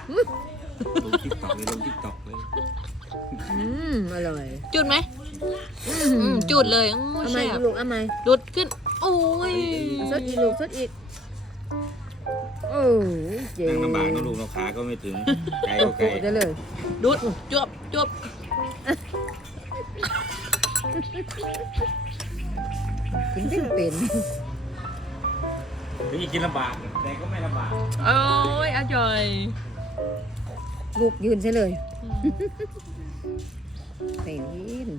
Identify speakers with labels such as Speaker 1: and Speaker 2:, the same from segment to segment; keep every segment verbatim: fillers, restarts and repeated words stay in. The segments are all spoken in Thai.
Speaker 1: ลงติ๊กต็อกเลยลงติ๊กต็อกเลย
Speaker 2: อืมอร่อย
Speaker 3: จุดไหมอืมจุดเลย
Speaker 2: ทำไมลูกทำไม
Speaker 3: ดุดขึ้นโอ้ย
Speaker 2: สดอีกลูกสดอีกโอ้เจ๋ง
Speaker 1: นั่งลำบากนะลูกเราขาก็ไม่ถึงไกลก็ไกล
Speaker 2: ได้เลย
Speaker 3: ดุดจวบจวบ
Speaker 2: กินเป็นเป็น
Speaker 1: ถึงกินลำบากแต่ก็ไม่ลำบาก
Speaker 3: โอ้ยอร่อย
Speaker 2: ลูกยืนใช่เลยไปกิน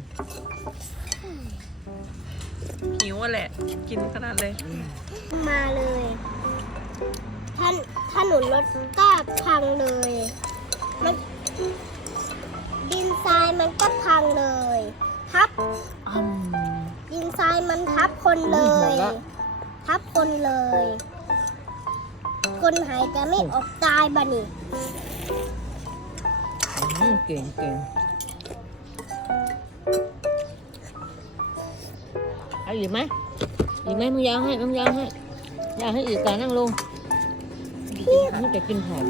Speaker 3: หิวอ่ะแหละกินขนาดเลย
Speaker 4: มาเลยท่านถนนรถก็พังเลยมันดินทรายมันก็พังเลยทับดินทรายมันทับคนเลยทับคนเลยคนหายใจไม่ออกตายบ้านี่
Speaker 2: เก่งเก่งเอาอีกไหมอีกไหมมึงยาวให้มึงยาวให้ยาวให้อีกการนั่งลงนี่จะกินหอม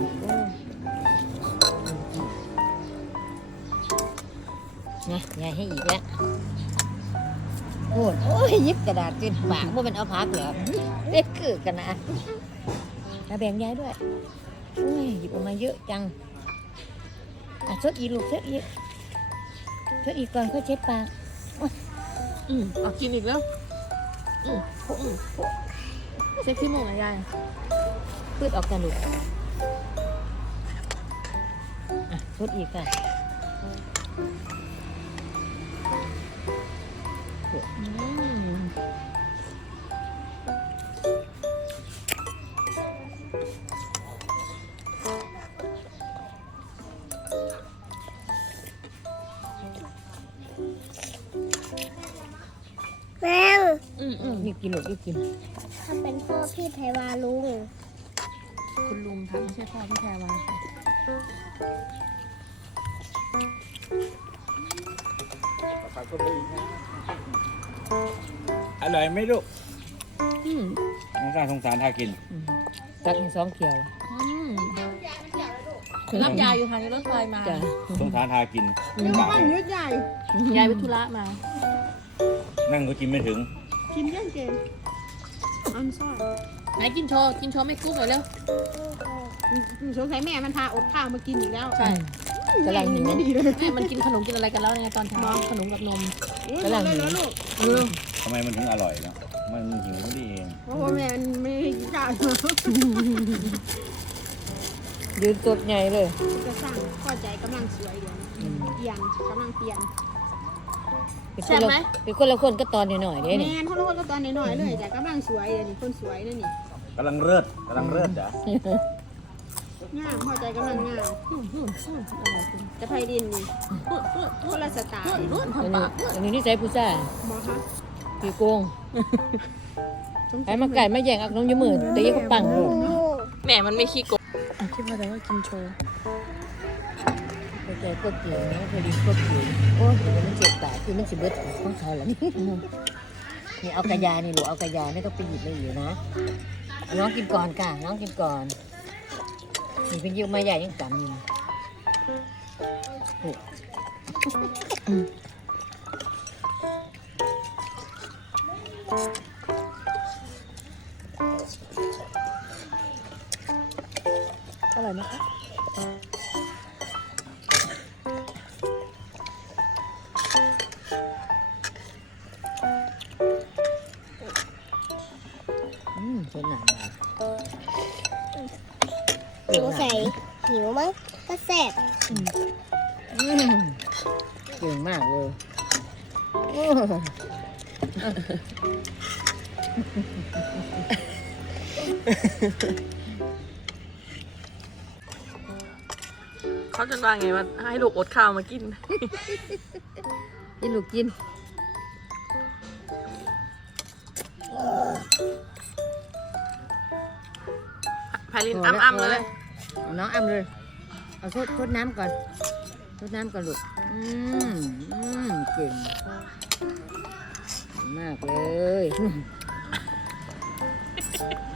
Speaker 2: นะยายให้อีกแล้วโอ้ยโอ้ยยิบกระดาษกินปากว่าเป็นเอาพักเหรอเด็กคือกันนะแล้วแบ่งยายด้วยโอ้ยหยิบออกมาเยอะจังอ่ะชดอีลูกชดอีชดอีก่อนก็เช็ดปาก
Speaker 3: อืมเอากินอีกแล้วอืมอืมเช็คที่หมูอะไรยาย
Speaker 2: พืดออกกันลูกอ่ะชดอีกค่ะ
Speaker 4: แม่
Speaker 2: อืมอืมนี่กินหนูนี่กิน
Speaker 4: ถ้าเป็นพ่อพี่ไพวาลุง
Speaker 3: คุณลุงครับไม่ใช่พ่อพี่แพรวา
Speaker 1: อร่อยไหมลูก
Speaker 2: อืม
Speaker 1: น้องสารสงสารทากิน
Speaker 2: ตักให้สองเขียวละ
Speaker 3: รับยายอยู่ทางนี้รถไฟมา
Speaker 1: สงสารทากิน
Speaker 4: บ้านยุดใหญ่
Speaker 3: ยายไปธุระมา
Speaker 1: นั่งก็กินไม่ถึง
Speaker 4: กินย่างเกมอันซ่อน
Speaker 3: ไหนกินโชว์กินโชว์ไม่กุ๊กเลยเร็ว
Speaker 4: สงสัยแม่มันพาอดข้าวมากินอีกแล้ว
Speaker 3: ใช่
Speaker 2: กำลังหิว
Speaker 3: แม่มันกินขนมกินอะไรกันแล้วเนี่ยตอนเช้าขนมกับนม
Speaker 4: กำลังหิวลูก
Speaker 1: ทำไมมันถึงอร่อยเนาะมันหิวนี่เอง
Speaker 4: เพราะว่าแม่มันไม่กินข้าว
Speaker 2: ยืนตดใหญ่เลย
Speaker 4: จะสร้างข้อใจกำลังสวยอยู่เปลี่ยนกำลังเปลี่ยน
Speaker 2: ใช่ไหมเป็นคนละคนก็ตอนหน่อยๆเนี่ย
Speaker 4: แม่คนละคนก็ตอนหน่อยๆเลยแต่กำลังสวยเลยนี่คนสวยเลยนี่
Speaker 1: กำลังเลิศกำลังเลิศจ้ะ
Speaker 4: งามพอใจกำลังงามจะไพดินนี่คนละสไตล์
Speaker 2: อันนี้นี่ใส่ผู้ชาย
Speaker 4: มอคะ
Speaker 2: พี่โกงไอ้มาไก่มาแย่งอักน้องยมือตีเขาปังเลย
Speaker 3: แม่มันไม่ขี้โกงคิดว่าแต่ว่ากินโชว์
Speaker 2: พอใจก็เกี่ยวนะพอดีก็เกี่ยวโอ้ยมันเจ็บปากคือมันสิเบิดของเขาเหรอนี่นี่เอากระยานี่หนูเอากระยาไม่ต้องไปหยิบไม่อยู่นะน้องกินก่อนค่ะน้องกินก่อนนี่เป็นยิ้มมาใหญ่ยังจำอยู่อร่อยไหมคะอืมเป็นหนัง
Speaker 4: หิวใส่หิวมั้งก็แซ่บ
Speaker 2: เก่งมากเลย
Speaker 3: เขาจะว่าไงว่าให้ลูกอดข้าวมากิน
Speaker 2: กินลูกกิน
Speaker 3: ไพลินอ้ำอ้ำเลย
Speaker 2: น้องอ้ำเลยเอาทดทดน้ำก่อนทดน้ำก่อนลูกอืมอืมเก่งมากเลย